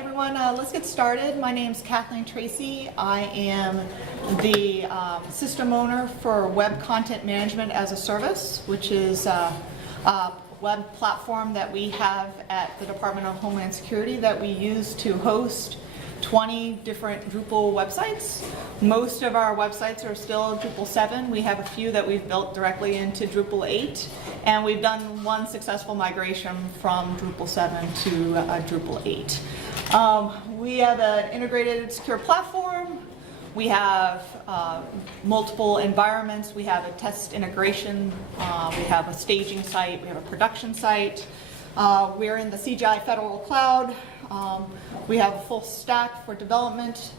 everyone, let's get started. My name's Cathleen Tracy. I am the system owner for Web Content Management as a Service, which is a web platform that we have at the Department of Homeland Security that we use to host 20 different Drupal websites. Most of our websites are still Drupal 7. We have a few that we've built directly into Drupal 8, and we've done one successful migration from Drupal 7 to Drupal 8. We have an integrated secure platform. We have multiple environments. We have a test integration. We have a staging site. We have a production site. We're in the CGI Federal Cloud. We have a full stack for development.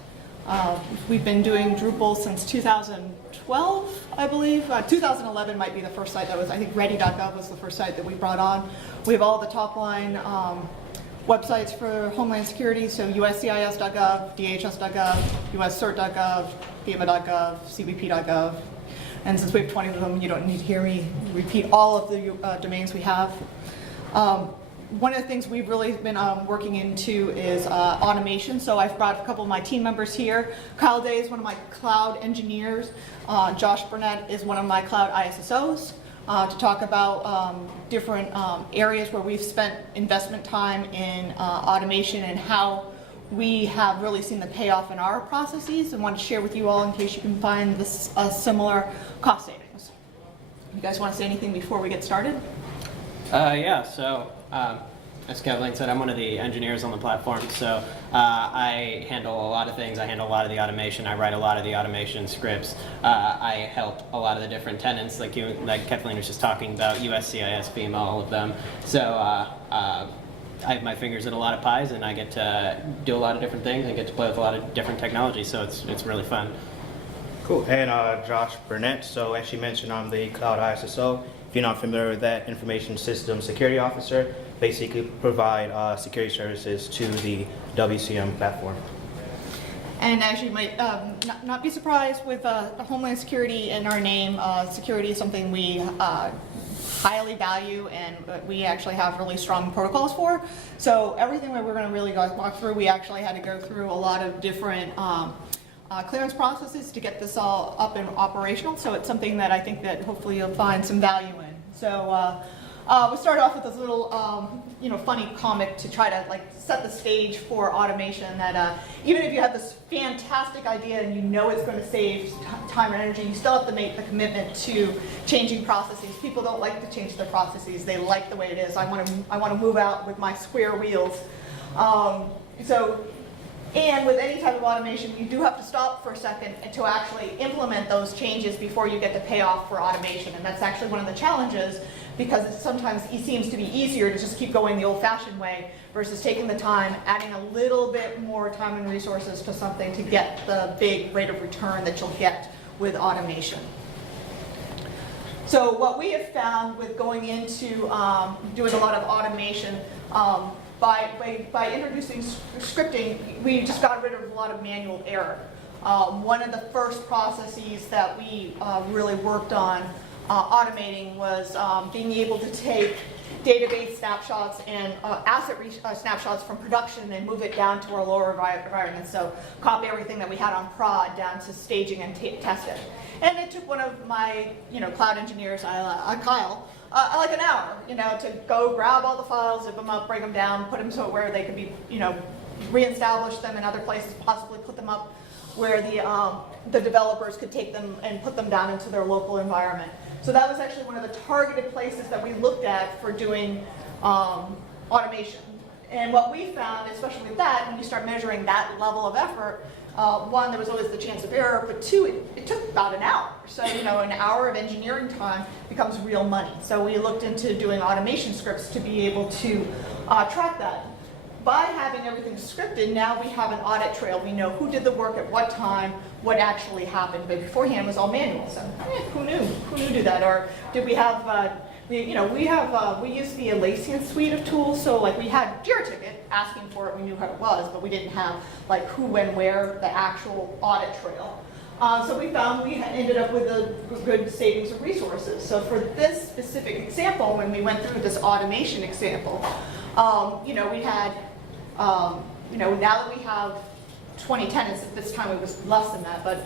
We've been doing Drupal since 2012, I believe. 2011 might be the first site that was, I think ready.gov was the first site that we brought on. We have all the top line websites for Homeland Security, so uscis.gov, dhs.gov, uscert.gov, FEMA.gov, cbp.gov. And since we have 20 of them, you don't need to hear me repeat all of the domains we have. One of the things we've really been working into is automation. So I've brought a couple of my team members here. Kyle Day is one of my cloud engineers. Josh Burnett is one of my cloud ISSOs to talk about different areas where we've spent investment time in automation and how we have really seen the payoff in our processes, and want to share with you all in case you can find this similar cost savings. You guys want to say anything before we get started? Yeah, so as Cathleen said, I'm one of the engineers on the platform, so I handle a lot of things. I handle a lot of the automation. I write a lot of the automation scripts. I help a lot of the different tenants, like Cathleen was just talking about, USCIS, FEMA, all of them. So I have my fingers in a lot of pies, and I get to do a lot of different things and get to play with a lot of different technology, so it's really fun. Cool. And Josh Burnett, so as she mentioned, I'm the Cloud ISSO. If you're not familiar with that, Information Systems Security Officer, basically provide security services to the WCM platform. And as you might not be surprised with Homeland Security in our name, security is something we highly value and we actually have really strong protocols for. So everything that we're going to really walk through, we actually had to go through a lot of different clearance processes to get this all up and operational. So it's something that I think that hopefully you'll find some value in. So we started off with this little, funny comic to try to set the stage for automation. That even if you have this fantastic idea and you know it's going to save time and energy, you still have to make the commitment to changing processes. People don't like to change their processes; they like the way it is. I want to move out with my square wheels. And with any type of automation, you do have to stop for a second to actually implement those changes before you get the payoff for automation. And that's actually one of the challenges, because sometimes it seems to be easier to just keep going the old-fashioned way versus taking the time, adding a little bit more time and resources to something to get the big rate of return that you'll get with automation. So what we have found with going into doing a lot of automation, by introducing scripting, we just got rid of a lot of manual error. One of the first processes that we really worked on automating was being able to take database snapshots and asset snapshots from production and move it down to our lower environment. So copy everything that we had on prod down to staging and testing. And it took one of my cloud engineers, Kyle, like an hour, to go grab all the files, zip them up, break them down, put them so where they could be, reestablish them in other places, possibly put them up where the developers could take them and put them down into their local environment. So that was actually one of the targeted places that we looked at for doing automation. And what we found, especially with that, when you start measuring that level of effort, one, there was always the chance of error, but two, it took about an hour. So, an hour of engineering time becomes real money. So we looked into doing automation scripts to be able to track that. By having everything scripted, now we have an audit trail. We know who did the work at what time, what actually happened. But beforehand, it was all manual. So who knew? Who knew to do that? Or did we have, we use the Atlassian suite of tools. So we had Jira ticket asking for it. We knew how it was, but we didn't have who, when, where, the actual audit trail. So we found we ended up with a good savings of resources. So for this specific example, when we went through this automation example, we had now that we have 20 tenants, at this time it was less than that, but,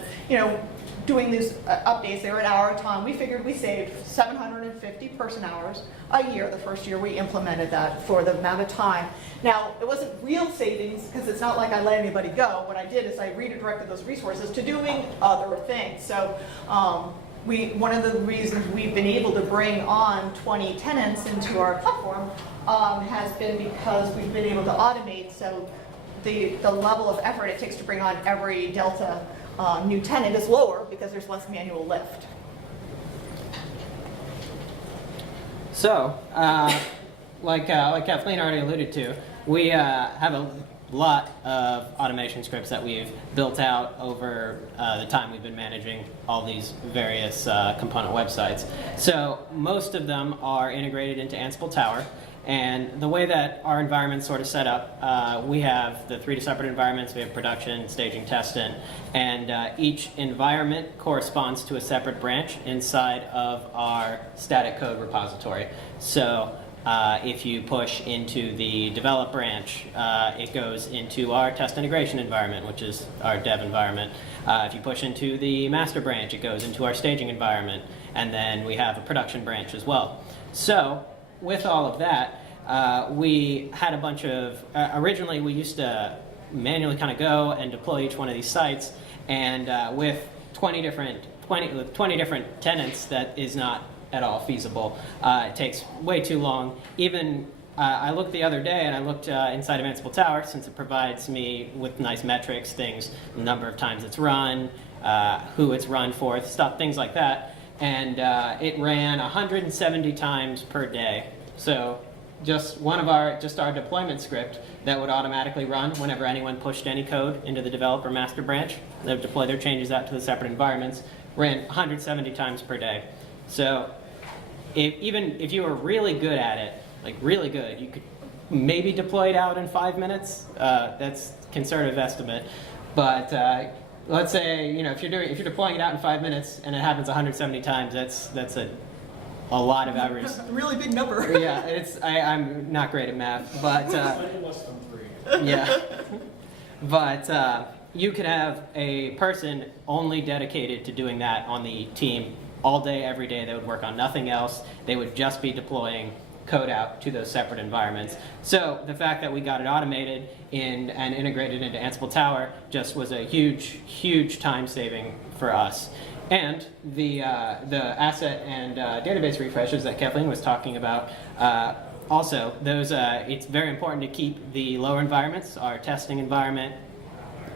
doing these updates, they were an hour at a time. We figured we saved 750 person hours a year, the first year we implemented that for the amount of time. Now, it wasn't real savings, because it's not like I let anybody go. What I did is I redirected those resources to doing other things. So one of the reasons we've been able to bring on 20 tenants into our platform has been because we've been able to automate, so the level of effort it takes to bring on every Delta new tenant is lower because there's less manual lift. So, like Kathleen already alluded to, we have a lot of automation scripts that we've built out over the time we've been managing all these various component websites. So most of them are integrated into Ansible Tower. And the way that our environment's sort of set up, we have the 3 separate environments. We have production, staging, testing, and each environment corresponds to a separate branch inside of our static code repository. So if you push into the develop branch, it goes into our test integration environment, which is our dev environment. If you push into the master branch, it goes into our staging environment. And then we have a production branch as well. So with all of that, we had a bunch of, originally we used to manually kind of go and deploy each one of these sites, and with 20 different tenants, that is not at all feasible. It takes way too long. Even I looked the other day, and I looked inside of Ansible Tower, since it provides me with nice metrics, things, the number of times it's run, who it's run for, stuff, things like that. And it ran 170 times per day. So just our deployment script that would automatically run whenever anyone pushed any code into the developer master branch. They would deploy their changes out to the separate environments, ran 170 times per day. So even if you were really good at it, like really good, you could maybe deploy it out in 5 minutes. That's a conservative estimate. But let's say, if you're deploying it out in 5 minutes and it happens 170 times, that's a lot of hours. Really big number. Yeah, I'm not great at math, but Slightly less than 3. yeah. But you could have a person only dedicated to doing that on the team all day, every day. They would work on nothing else. They would just be deploying code out to those separate environments. So the fact that we got it automated and integrated into Ansible Tower just was a huge, huge time saving for us. And the asset and database refreshes that Kathleen was talking about, also, those it's very important to keep the lower environments, our testing environment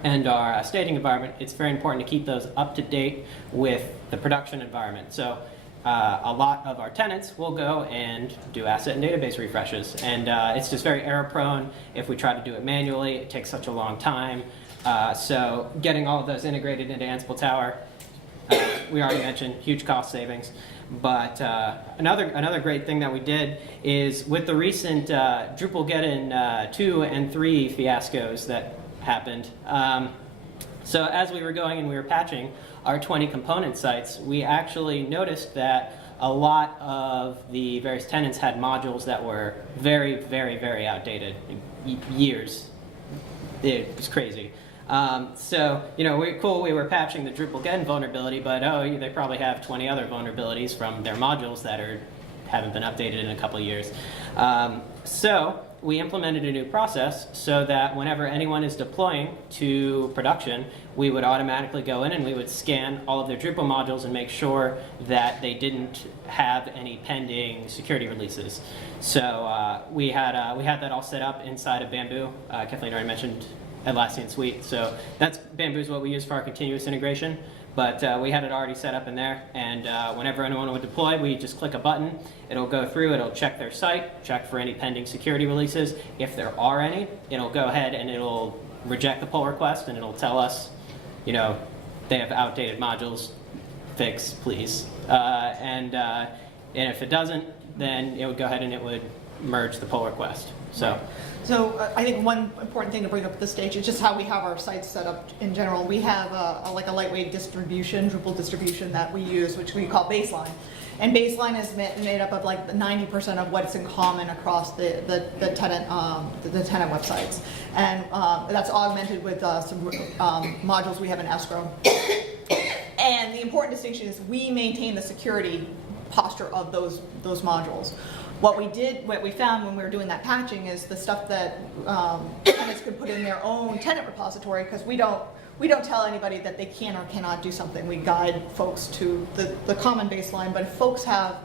and our staging environment. It's very important to keep those up to date with the production environment. So a lot of our tenants will go and do asset and database refreshes, and it's just very error prone. If we try to do it manually, it takes such a long time. So getting all of those integrated into Ansible Tower, we already mentioned huge cost savings. But another great thing that we did is with the recent Drupal 2 and 3 fiascos that happened. So as we were going and we were patching our 20 component sites, we actually noticed that a lot of the various tenants had modules that were very, very, very outdated, years. It was crazy. So, we were patching the Drupal vulnerability, but they probably have 20 other vulnerabilities from their modules that haven't been updated in a couple of years. So we implemented a new process so that whenever anyone is deploying to production, we would automatically go in and we would scan all of their Drupal modules and make sure that they didn't have any pending security releases. So we had that all set up inside of Bamboo. Kathleen already mentioned Atlassian Suite. So Bamboo is what we use for our continuous integration. But we had it already set up in there, and whenever anyone would deploy, we just click a button. It'll go through, it'll check their site, check for any pending security releases. If there are any, it'll go ahead and it'll reject the pull request, and it'll tell us, they have outdated modules, fix, please. And if it doesn't, then it would go ahead and it would merge the pull request. So. So I think one important thing to bring up at this stage is just how we have our sites set up in general. We have like a lightweight distribution, Drupal distribution that we use, which we call baseline. And baseline is made up of like 90% of what's in common across the tenant websites. And that's augmented with some modules we have in escrow. And the important distinction is we maintain the security posture of those modules. What we found when we were doing that patching is the stuff that tenants could put in their own tenant repository, because we don't tell anybody that they can or cannot do something. We guide folks to the common baseline, but if folks have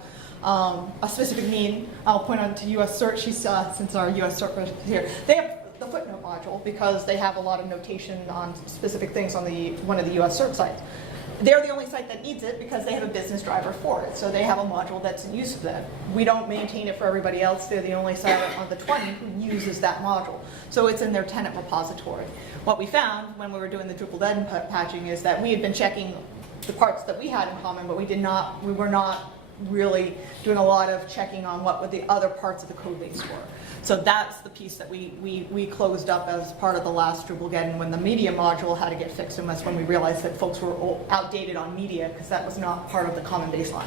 a specific need, I'll point out to US Cert, since our US Cert is here, they have the footnote module because they have a lot of notation on specific things on one of the US Cert sites. They're the only site that needs it because they have a business driver for it. So they have a module that's in use of that. We don't maintain it for everybody else. They're the only site on the 20 who uses that module. So it's in their tenant repository. What we found when we were doing the Drupal dead patching is that we had been checking the parts that we had in common, but we were not really doing a lot of checking on what the other parts of the code base were. So that's the piece that we closed up as part of the last Drupal-geddon when the media module had to get fixed, and that's when we realized that folks were outdated on media because that was not part of the common baseline.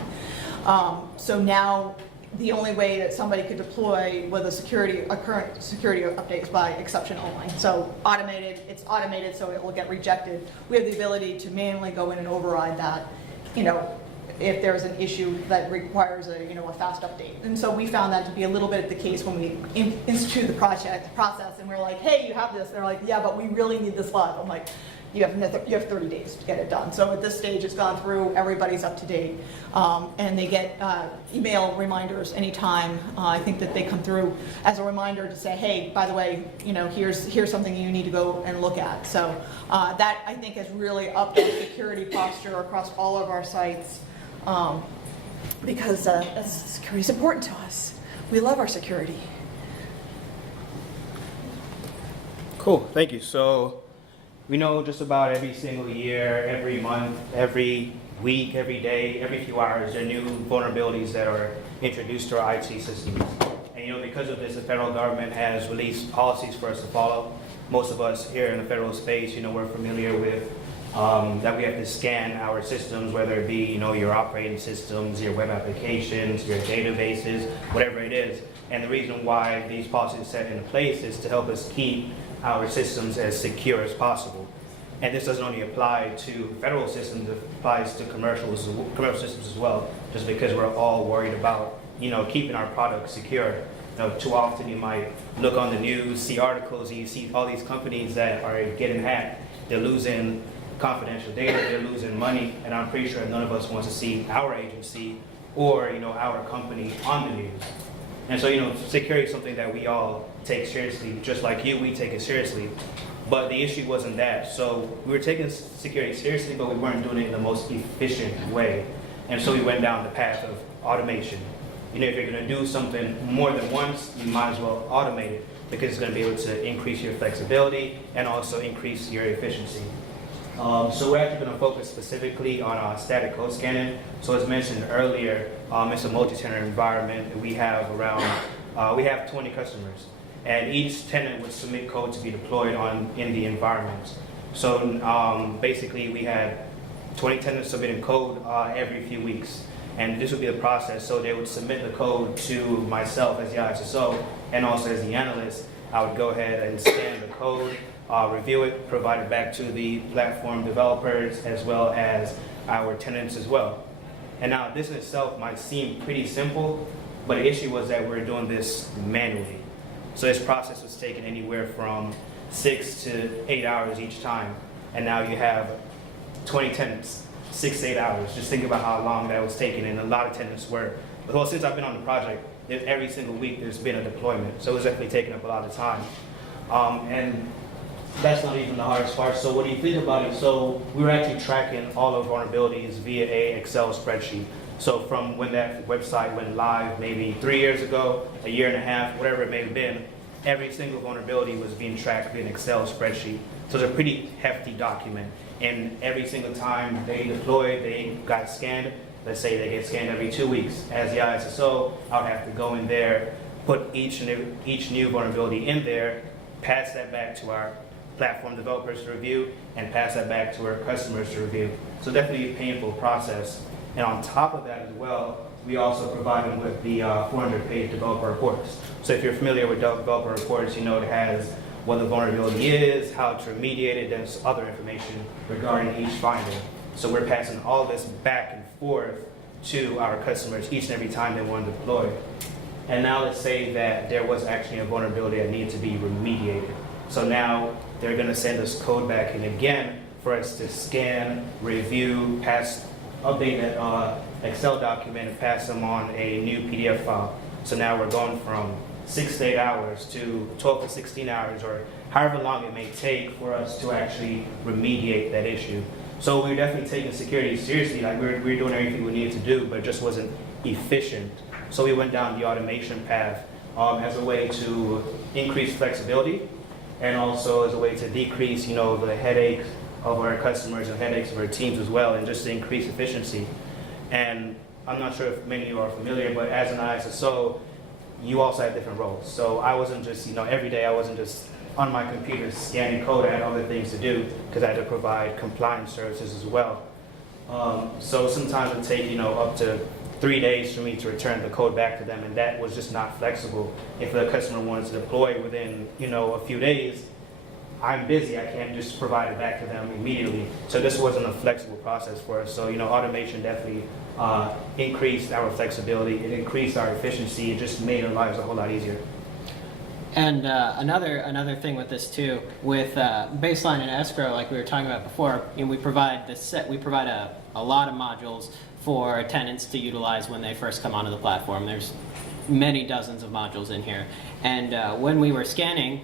So now the only way that somebody could deploy with a current security update is by exception only. So it's automated so it will get rejected. We have the ability to manually go in and override that, if there's an issue that requires a fast update. And so we found that to be a little bit the case when we instituted the process, and we're like, hey, you have this. They're like, yeah, but we really need this live. I'm like, you have 30 days to get it done. So at this stage, it's gone through, everybody's up to date, and they get email reminders anytime. I think that they come through as a reminder to say, hey, by the way, here's something you need to go and look at. So that, I think, has really upped our security posture across all of our sites. Because security is important to us. We love our security. Cool, thank you. So we know just about every single year, every month, every week, every day, every few hours, there are new vulnerabilities that are introduced to our IT systems. And because of this, the federal government has released policies for us to follow. Most of us here in the federal space, we're familiar with that we have to scan our systems, whether it be your operating systems, your web applications, your databases, whatever it is. And the reason why these policies are set into place is to help us keep our systems as secure as possible. And this doesn't only apply to federal systems, it applies to commercial systems as well, just because we're all worried about keeping our products secure. Too often you might look on the news, see articles, and you see all these companies that are getting hacked. They're losing confidential data, they're losing money, and I'm pretty sure none of us wants to see our agency or our company on the news. And so security is something that we all take seriously. Just like you, we take it seriously. But the issue wasn't that. So we were taking security seriously, but we weren't doing it in the most efficient way. And so we went down the path of automation. If you're going to do something more than once, you might as well automate it, because it's going to be able to increase your flexibility and also increase your efficiency. So we're actually going to focus specifically on static code scanning. So as mentioned earlier, it's a multi-tenant environment. We have 20 customers, and each tenant would submit code to be deployed in the environment. So basically we had 20 tenants submitting code every few weeks, and this would be the process. So they would submit the code to myself as the ISSO, and also as the analyst. I would go ahead and scan the code, review it, provide it back to the platform developers as well as our tenants as well. And now this in itself might seem pretty simple, but the issue was that we're doing this manually. So this process was taking anywhere from 6 to 8 hours each time. And now you have 20 tenants, 6 to 8 hours. Just think about how long that was taking, and a lot of tenants were. Well, since I've been on the project, every single week there's been a deployment. So it was definitely taking up a lot of time. And that's not even the hardest part. So when you think about it, so we were actually tracking all of vulnerabilities via a Excel spreadsheet. So from when that website went live, maybe 3 years ago, a year and a half, whatever it may have been, every single vulnerability was being tracked via an Excel spreadsheet. So it's a pretty hefty document. And every single time they deployed, they got scanned. Let's say they get scanned every 2 weeks. As the ISSO, I would have to go in there, put each new vulnerability in there, pass that back to our platform developers to review, and pass that back to our customers to review. So definitely a painful process. And on top of that as well, we also provide them with the 400-page developer reports. So if you're familiar with developer reports, you know it has what the vulnerability is, how to remediate it, there's other information regarding each finding. So we're passing all this back and forth to our customers each and every time they want to deploy. And now let's say that there was actually a vulnerability that needed to be remediated. So now they're going to send us code back in again for us to scan, review, update that Excel document and pass them on a new PDF file. So now we're going from 6 to 8 hours to 12 to 16 hours, or however long it may take for us to actually remediate that issue. So we're definitely taking security seriously. Like we're doing everything we needed to do, but it just wasn't efficient. So we went down the automation path as a way to increase flexibility, and also as a way to decrease, the headaches of our customers and headaches of our teams as well, and just to increase efficiency. And I'm not sure if many of you are familiar, but as an ISSO, you also have different roles. So I wasn't just, every day I wasn't just on my computer scanning code. I had other things to do because I had to provide compliance services as well. So sometimes it would take, up to 3 days for me to return the code back to them, and that was just not flexible. If the customer wanted to deploy within, a few days, I'm busy, I can't just provide it back to them immediately. So this wasn't a flexible process for us. So, automation definitely increased our flexibility, it increased our efficiency, it just made our lives a whole lot easier. And another thing with this too, with baseline and escrow, like we were talking about before, we provide a lot of modules for tenants to utilize when they first come onto the platform. There's many dozens of modules in here. And when we were scanning,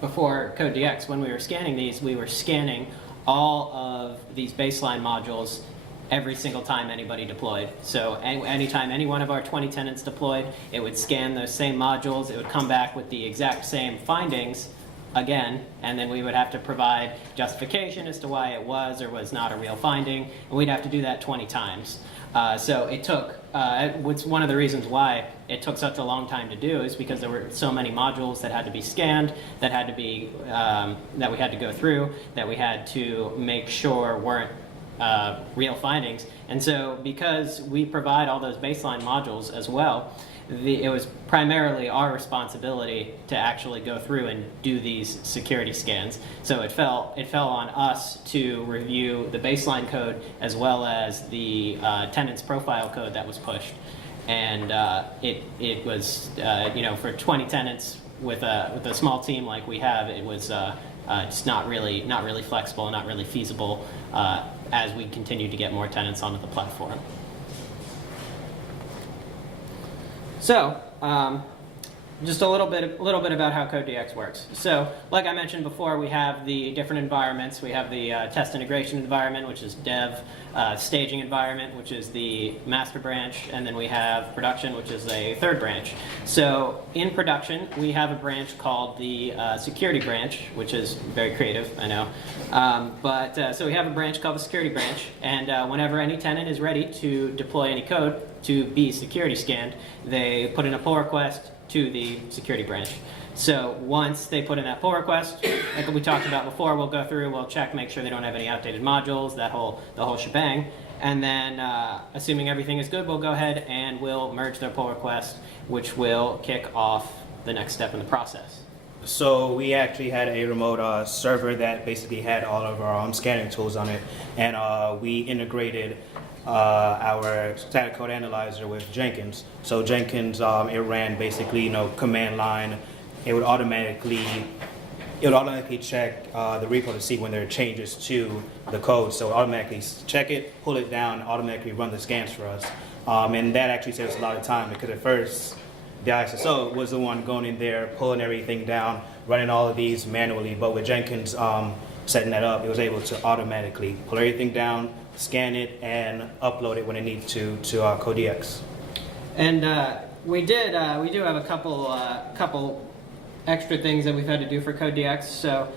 before CodeDX, when we were scanning these, we were scanning all of these baseline modules every single time anybody deployed. So anytime any one of our 20 tenants deployed, it would scan those same modules, it would come back with the exact same findings again, and then we would have to provide justification as to why it was or was not a real finding, and we'd have to do that 20 times. So it took, one of the reasons why it took such a long time to do is because there were so many modules that had to be scanned, that had to be, that we had to go through, that we had to make sure weren't real findings. And so because we provide all those baseline modules as well, it was primarily our responsibility to actually go through and do these security scans. So it fell on us to review the baseline code as well as the tenant's profile code that was pushed. And it was, for 20 tenants with a small team like we have, it was just not really flexible, not really feasible as we continue to get more tenants onto the platform. So, just a little bit about how CodeDX works. So, like I mentioned before, we have the different environments. We have the test integration environment, which is dev, staging environment, which is the master branch, and then we have production, which is a third branch. So, in production, we have a branch called the security branch, which is very creative, I know. So we have a branch called the security branch, and whenever any tenant is ready to deploy any code to be security scanned, they put in a pull request to the security branch. So once they put in that pull request, like we talked about before, we'll go through, we'll check, make sure they don't have any outdated modules, the whole shebang. And then, assuming everything is good, we'll go ahead and we'll merge their pull request, which will kick off the next step in the process. So we actually had a remote server that basically had all of our scanning tools on it, and we integrated our static code analyzer with Jenkins. So Jenkins, it ran basically, command line. It would automatically check the repo to see when there are changes to the code. So it automatically check it, pull it down, automatically run the scans for us. And that actually saves us a lot of time, because at first the ISSO was the one going in there, pulling everything down, running all of these manually. But with Jenkins setting that up, it was able to automatically pull everything down, scan it, and upload it when it needs to CodeDX. And we do have a couple extra things that we've had to do for CodeDX. So,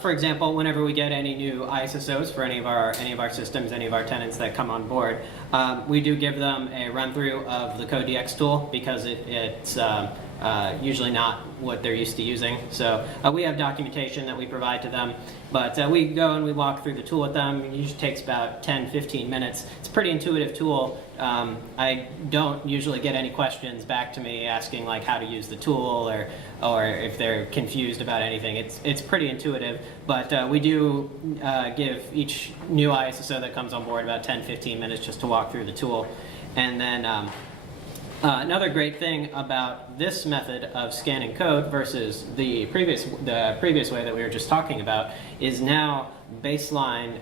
for example, whenever we get any new ISSOs for any of our systems, any of our tenants that come on board, we do give them a run through of the CodeDX tool, because it's usually not what they're used to using. So we have documentation that we provide to them, but we go and we walk through the tool with them. It usually takes about 10-15 minutes. It's a pretty intuitive tool. I don't usually get any questions back to me asking like how to use the tool or if they're confused about anything. It's pretty intuitive, but we do give each new ISSO that comes on board about 10-15 minutes just to walk through the tool. And then another great thing about this method of scanning code versus the previous way that we were just talking about is now our baseline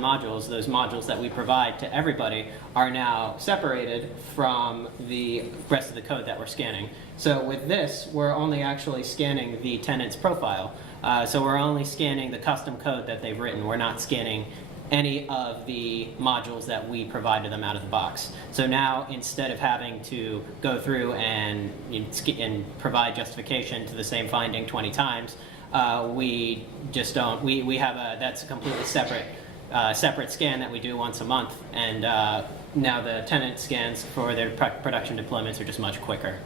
modules, those modules that we provide to everybody, are now separated from the rest of the code that we're scanning. So with this, we're only actually scanning the tenant's profile. So we're only scanning the custom code that they've written. We're not scanning any of the modules that we provide to them out of the box. So now, instead of having to go through and provide justification to the same finding 20 times, we just don't. We have that's a completely separate scan that we do once a month, and now the tenant scans for their production deployments are just much quicker.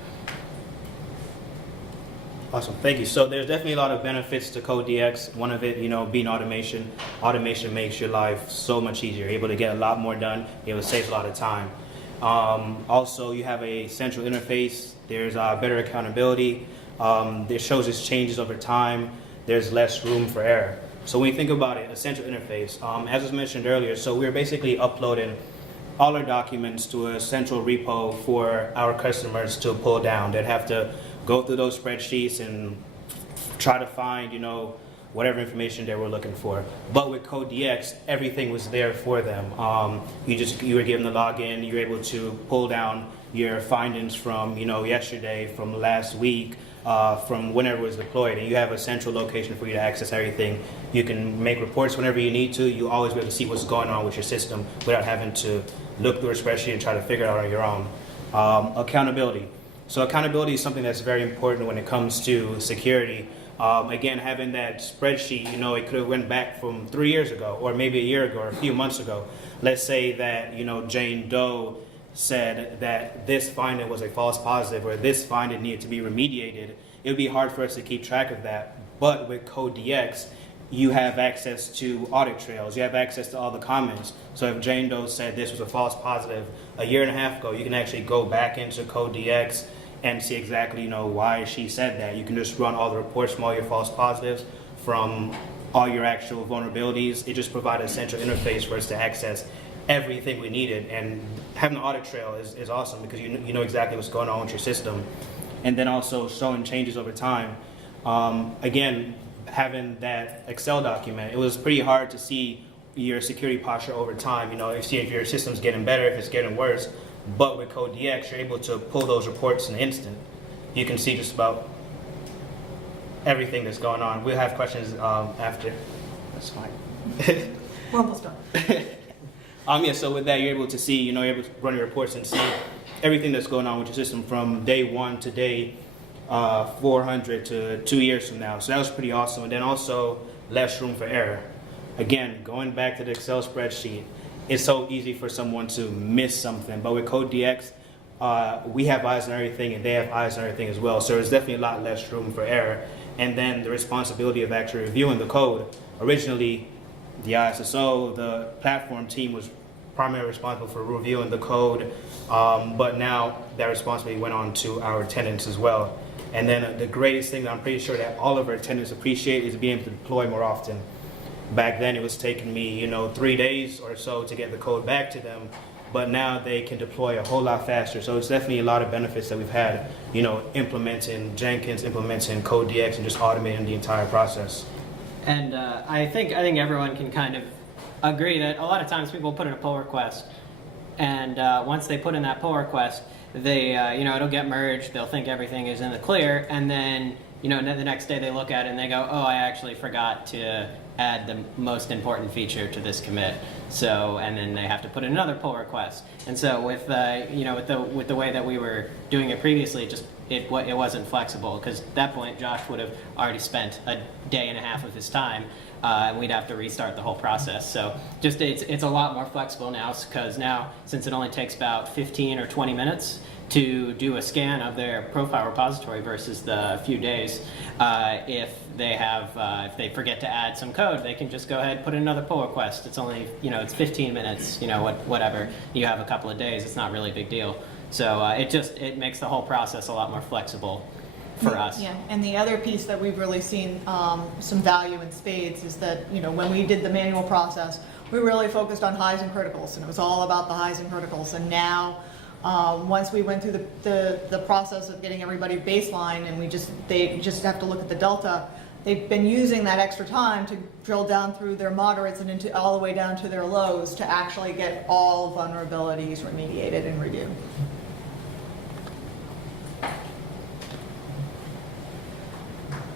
Awesome, thank you. So there's definitely a lot of benefits to CodeDX. One of it, being automation. Automation makes your life so much easier. You're able to get a lot more done. You're able to save a lot of time. Also, you have a central interface. There's better accountability. It shows its changes over time. There's less room for error. So when you think about it, a central interface, as was mentioned earlier, so we're basically uploading all our documents to a central repo for our customers to pull down. They'd have to go through those spreadsheets and try to find, whatever information they were looking for. But with CodeDX, everything was there for them. You were given the login. You were able to pull down your findings from, yesterday, from last week, from whenever it was deployed, and you have a central location for you to access everything. You can make reports whenever you need to. You always be able to see what's going on with your system without having to look through a spreadsheet and try to figure it out on your own. Accountability. So accountability is something that's very important when it comes to security. Again, having that spreadsheet, it could have went back from 3 years ago, or maybe a year ago, or a few months ago. Let's say that, Jane Doe said that this finding was a false positive, or this finding needed to be remediated. It would be hard for us to keep track of that. But with CodeDX, you have access to audit trails. You have access to all the comments. So if Jane Doe said this was a false positive a year and a half ago, you can actually go back into CodeDX and see exactly, why she said that. You can just run all the reports from all your false positives, from all your actual vulnerabilities. It just provided a central interface for us to access everything we needed. And having an audit trail is awesome because you know exactly what's going on with your system. And then also showing changes over time. Again, having that Excel document, it was pretty hard to see your security posture over time. If your system's getting better, if it's getting worse. But with CodeDX, you're able to pull those reports in an instant. You can see just about everything that's going on. We'll have questions after. That's fine. We're almost done. So with that, you're able to see, you're able to run your reports and see everything that's going on with your system from day 1 to day 400 to 2 years from now. So that was pretty awesome. And then also less room for error. Again, going back to the Excel spreadsheet, it's so easy for someone to miss something. But with CodeDX, we have eyes on everything and they have eyes on everything as well. So there's definitely a lot less room for error. And then the responsibility of actually reviewing the code. Originally, the ISSO, the platform team, was primarily responsible for reviewing the code. But now that responsibility went on to our tenants as well. And then the greatest thing that I'm pretty sure that all of our tenants appreciate is being able to deploy more often. Back then it was taking me, 3 days or so to get the code back to them, but now they can deploy a whole lot faster. So it's definitely a lot of benefits that we've had, implementing Jenkins, implementing CodeDX, and just automating the entire process. And I think everyone can kind of agree that a lot of times people put in a pull request, and once they put in that pull request, they, it'll get merged, they'll think everything is in the clear, and then, the next day they look at it and they go, oh, I actually forgot to add the most important feature to this commit. So, and then they have to put in another pull request. And so with with the way that we were doing it previously, it wasn't flexible, because at that point Josh would have already spent a day and a half of his time, and we'd have to restart the whole process. So it's a lot more flexible now, because now, since it only takes about 15 or 20 minutes to do a scan of their profile repository versus the few days. If they forget to add some code, they can just go ahead and put in another pull request. It's only, it's 15 minutes, whatever. You have a couple of days, it's not really a big deal. So it makes the whole process a lot more flexible for us. Yeah, and the other piece that we've really seen some value in spades is that, when we did the manual process, we really focused on highs and criticals, and it was all about the highs and criticals. And now, once we went through the process of getting everybody baseline, and they just have to look at the delta, they've been using that extra time to drill down through their moderates and all the way down to their lows to actually get all vulnerabilities remediated and reviewed.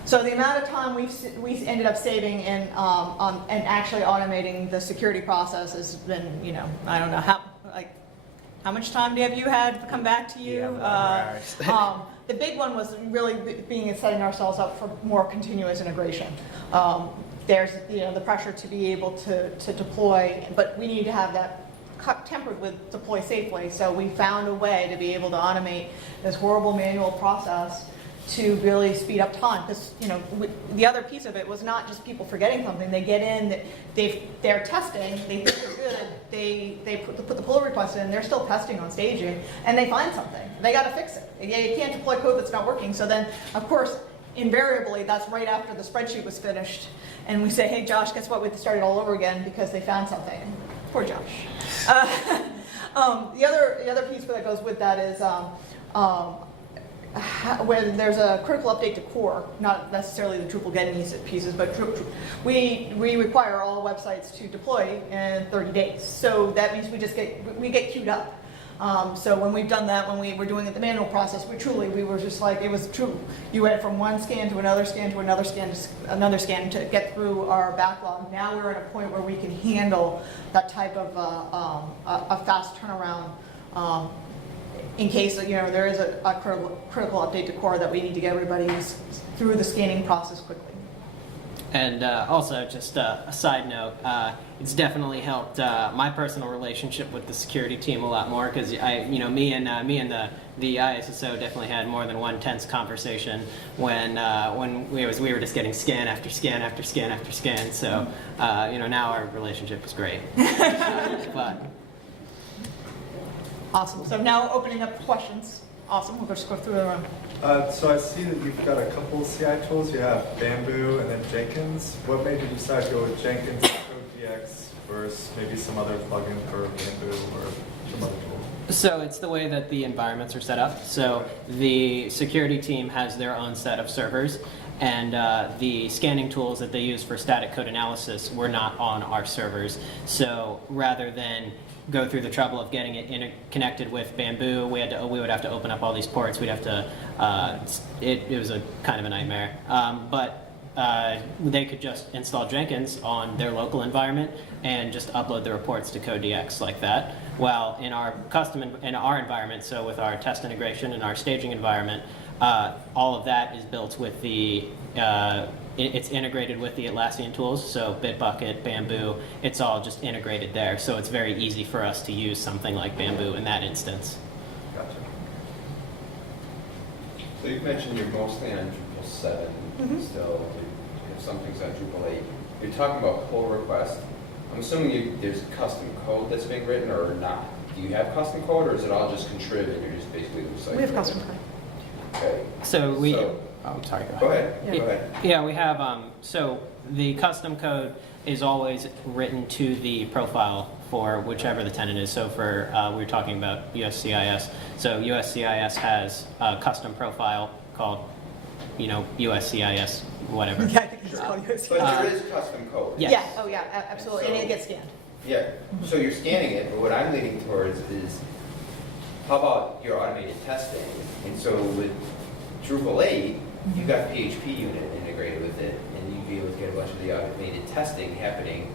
So the amount of time we ended up saving and actually automating the security process has been, I don't know how much time have you had come back to you? Yeah, the big one was really setting ourselves up for more continuous integration. There's the pressure to be able to deploy, but we need to have that tempered with deploy safely. So we found a way to be able to automate this horrible manual process to really speed up time, because the other piece of it was not just people forgetting something. They get in, they're testing, they think they're good, they put the pull request in, they're still testing on staging, and they find something. They got to fix it. You can't deploy code that's not working. So then, of course, invariably, that's right after the spreadsheet was finished, and we say, hey, Josh, guess what? We have to start it all over again because they found something. Poor Josh. The other piece that goes with that is when there's a critical update to core, not necessarily the Drupal getting pieces, but we require all websites to deploy in 30 days. So that means we get queued up. So when we've done that, when we were doing it the manual process, we were just like, it was true. You went from one scan to another scan to another scan to another scan to get through our backlog. Now we're at a point where we can handle that type of a fast turnaround. In case there is a critical update to core that we need to get everybody through the scanning process quickly. And also, just a side note, it's definitely helped my personal relationship with the security team a lot more, because me and the ISSO definitely had more than one tense conversation when we were just getting scan after scan after scan after scan. So now our relationship is great. But. Awesome. So now opening up questions. Awesome. We'll just go through the room. So I see that you've got a couple CI tools. You have Bamboo and then Jenkins. What made you decide to go with Jenkins CodeDX versus maybe some other plugin for Bamboo or some other tool? So it's the way that the environments are set up. So the security team has their own set of servers, and the scanning tools that they use for static code analysis were not on our servers. So rather than go through the trouble of getting it connected with Bamboo, we would have to open up all these ports. We'd have to. It was a kind of a nightmare. But they could just install Jenkins on their local environment and just upload the reports to CodeDX like that. Well, in our environment, so with our test integration and our staging environment, all of that is built with the. It's integrated with the Atlassian tools, so Bitbucket, Bamboo, it's all just integrated there. So it's very easy for us to use something like Bamboo in that instance. Gotcha. So you've mentioned you're mostly on Drupal 7 still. You have some things on Drupal 8. You're talking about pull requests. I'm assuming there's custom code that's being written or not. Do you have custom code, or is it all just contrib and you're just basically the site? We have custom code. Okay. I'm sorry, Go ahead. Yeah. Go ahead. Yeah, we have, so the custom code is always written to the profile for whichever the tenant is. So for, we were talking about USCIS. So USCIS has a custom profile called, USCIS, whatever. Yeah, I think it's called But there is custom code. Yes. Yeah, oh yeah, absolutely, and it gets scanned. Yeah. So you're scanning it, but what I'm leaning towards is, how about your automated testing? And so with Drupal 8, you've got PHP unit integrated with it, and you'd be able to get a bunch of the automated testing happening.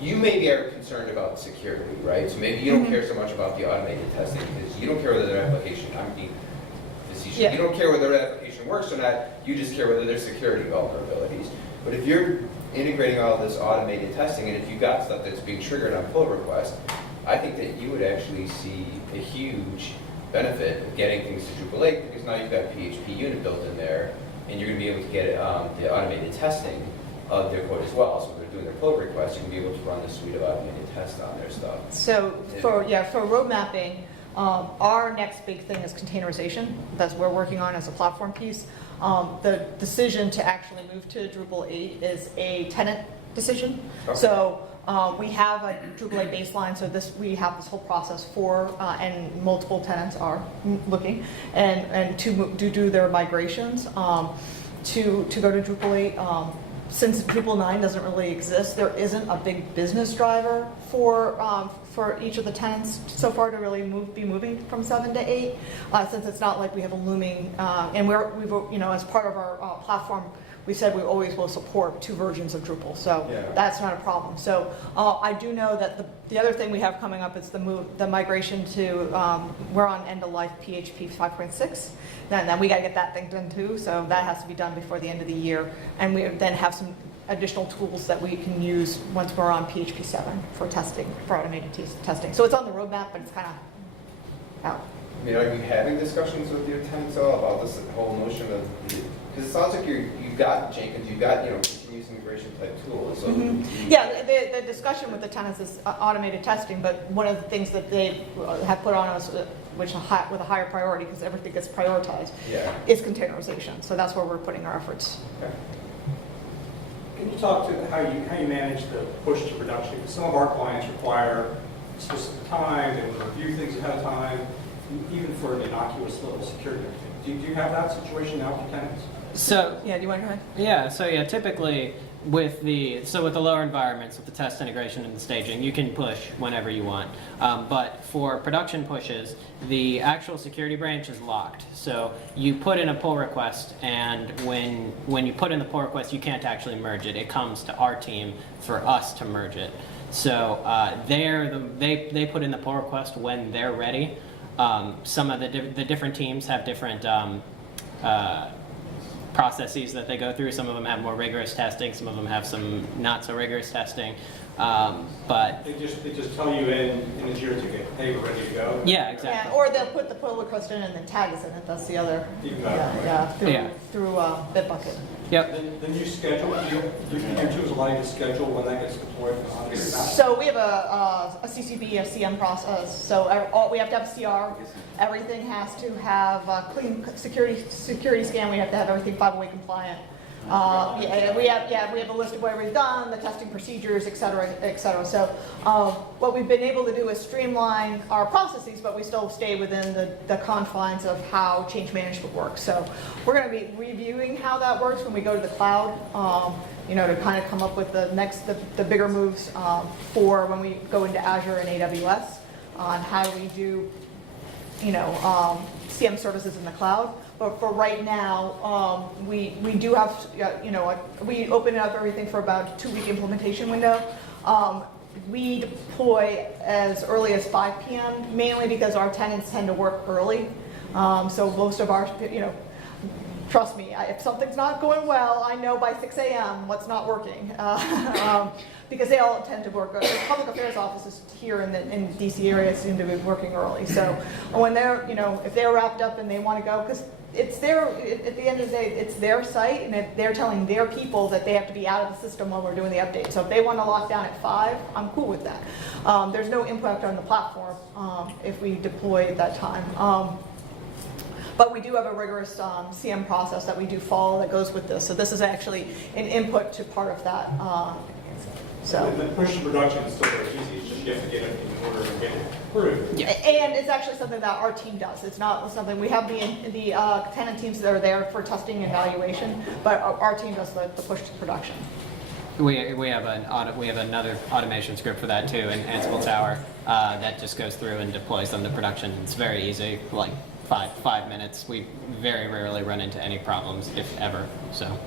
You maybe are concerned about security, right? So maybe you don't care so much about the automated testing because you don't care whether their application, Yeah. you don't care whether their application works or not, you just care whether there's security vulnerabilities. But if you're integrating all this automated testing, and if you've got stuff that's being triggered on pull request, I think that you would actually see a huge benefit of getting things to Drupal 8 because now you've got a PHP unit built in there, and you're going to be able to get the automated testing of their code as well. So when they're doing their pull requests, you can be able to run the suite of automated tests on their stuff. So for road mapping, our next big thing is containerization. That's what we're working on as a platform piece. The decision to actually move to Drupal 8 is a tenant decision. Okay. So we have a Drupal 8 baseline, so we have this whole process for, and multiple tenants are looking, and to do their migrations to go to Drupal 8. Since Drupal 9 doesn't really exist, there isn't a big business driver for each of the tenants so far to really be moving from 7 to 8, since it's not like we have a looming, and we've as part of our platform, we said we always will support 2 versions of Drupal, so Yeah. that's not a problem. So I do know that the other thing we have coming up is the migration to, we're on end of life PHP 5.6, then we got to get that thing done too, so that has to be done before the end of the year, and we then have some additional tools that we can use once we're on PHP 7 for testing, for automated testing. So it's on the roadmap, but it's kind of out. I mean, are you having discussions with your tenants all about this whole notion of, because it sounds like you've got Jenkins, you've got, continuous integration type tools. So Yeah, the discussion with the tenants is automated testing, but one of the things that they have put on us, which with a higher priority, because everything gets prioritized, Yeah. is containerization. So that's where we're putting our efforts. Okay. Can you talk to how you manage the push to production? Because some of our clients require specific time, they will review things ahead of time, even for an innocuous little security. Do you have that situation now for tenants? So Yeah, do you want to go ahead? yeah, typically with the lower environments, with the test integration and the staging, you can push whenever you want. But for production pushes, the actual security branch is locked. So you put in a pull request, and when you put in the pull request, you can't actually merge it. It comes to our team for us to merge it. So they put in the pull request when they're ready. Some of the different teams have different processes that they go through. Some of them have more rigorous testing. Some of them have some not so rigorous testing. But They just tell you in a Jira ticket, hey, we're ready to go. yeah, exactly. Yeah, or they'll put the pull request in and then tag us in it. That's the other. Even better, Yeah, right? through Bitbucket. Yep. Then you schedule, your tools allow you to schedule when that gets deployed and automated back. So we have a CCB, a CM process. So we have to have a CR. Everything has to have a clean security scan. We have to have everything 508 compliant. We have a list of what we've done, the testing procedures, et cetera, et cetera. So what we've been able to do is streamline our processes, but we still stay within the confines of how change management works. So we're going to be reviewing how that works when we go to the cloud, to kind of come up with the bigger moves for when we go into Azure and AWS on how do we do, CM services in the cloud. But for right now, we do have, we open up everything for about a 2-week implementation window. We deploy as early as 5 p.m., mainly because our tenants tend to work early. So most of our, trust me, if something's not going well, I know by 6 a.m. what's not working. Because they all tend to work. The public affairs offices here in the DC area seem to be working early. So when they're, if they're wrapped up and they want to go, because it's at the end of the day, it's their site, and they're telling their people that they have to be out of the system when we're doing the update. So if they want to lock down at 5, I'm cool with that. There's no impact on the platform if we deploy at that time. But we do have a rigorous CM process that we do follow that goes with this. So this is actually an input to part of that. The push to production is still very easy. It's just you have to get it in order to get it approved. Yeah. And it's actually something that our team does. It's not something, we have the tenant teams that are there for testing and evaluation, but our team does the push to production. We have another automation script for that too, in Ansible Tower, that just goes through and deploys them to production. It's very easy, like 5 minutes. We very rarely run into any problems, if ever. So.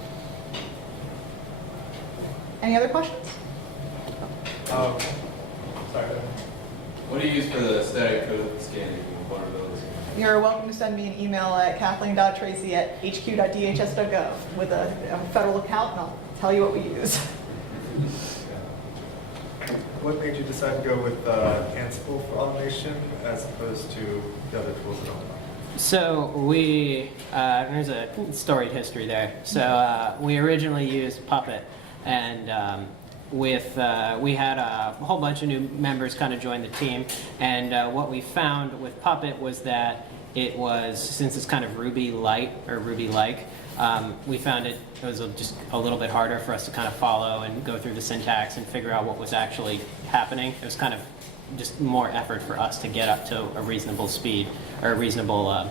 Any other questions? Sorry. What do you use for the static code scanning vulnerabilities? You're welcome to send me an email at kathleen.tracy@hq.dhs.gov with a federal account, and I'll tell you what we use. what made you decide to go with Ansible for automation as opposed to the other tools at all? So we, there's a storied history there. So we originally used Puppet, and we had a whole bunch of new members kind of join the team, and what we found with Puppet was that it was, since it's kind of Ruby light or Ruby-like, we found it was just a little bit harder for us to kind of follow and go through the syntax and figure out what was actually happening. It was kind of just more effort for us to get up to a reasonable speed or a reasonable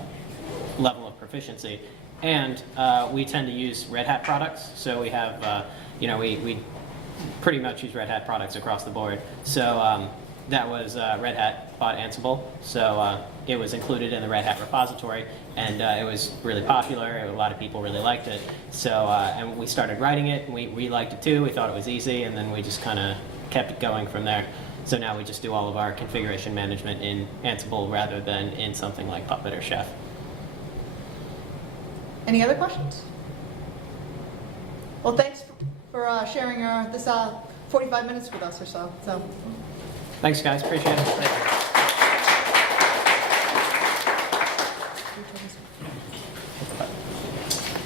level of proficiency. And we tend to use Red Hat products, so we have, we pretty much use Red Hat products across the board. So that was Red Hat bought Ansible, so it was included in the Red Hat repository, and it was really popular. A lot of people really liked it. So and we started writing it, and we liked it too. We thought it was easy, and then we just kind of kept it going from there. So now we just do all of our configuration management in Ansible rather than in something like Puppet or Chef. Any other questions? Well, thanks for sharing this 45 minutes with us or so. Thanks, guys. Appreciate it.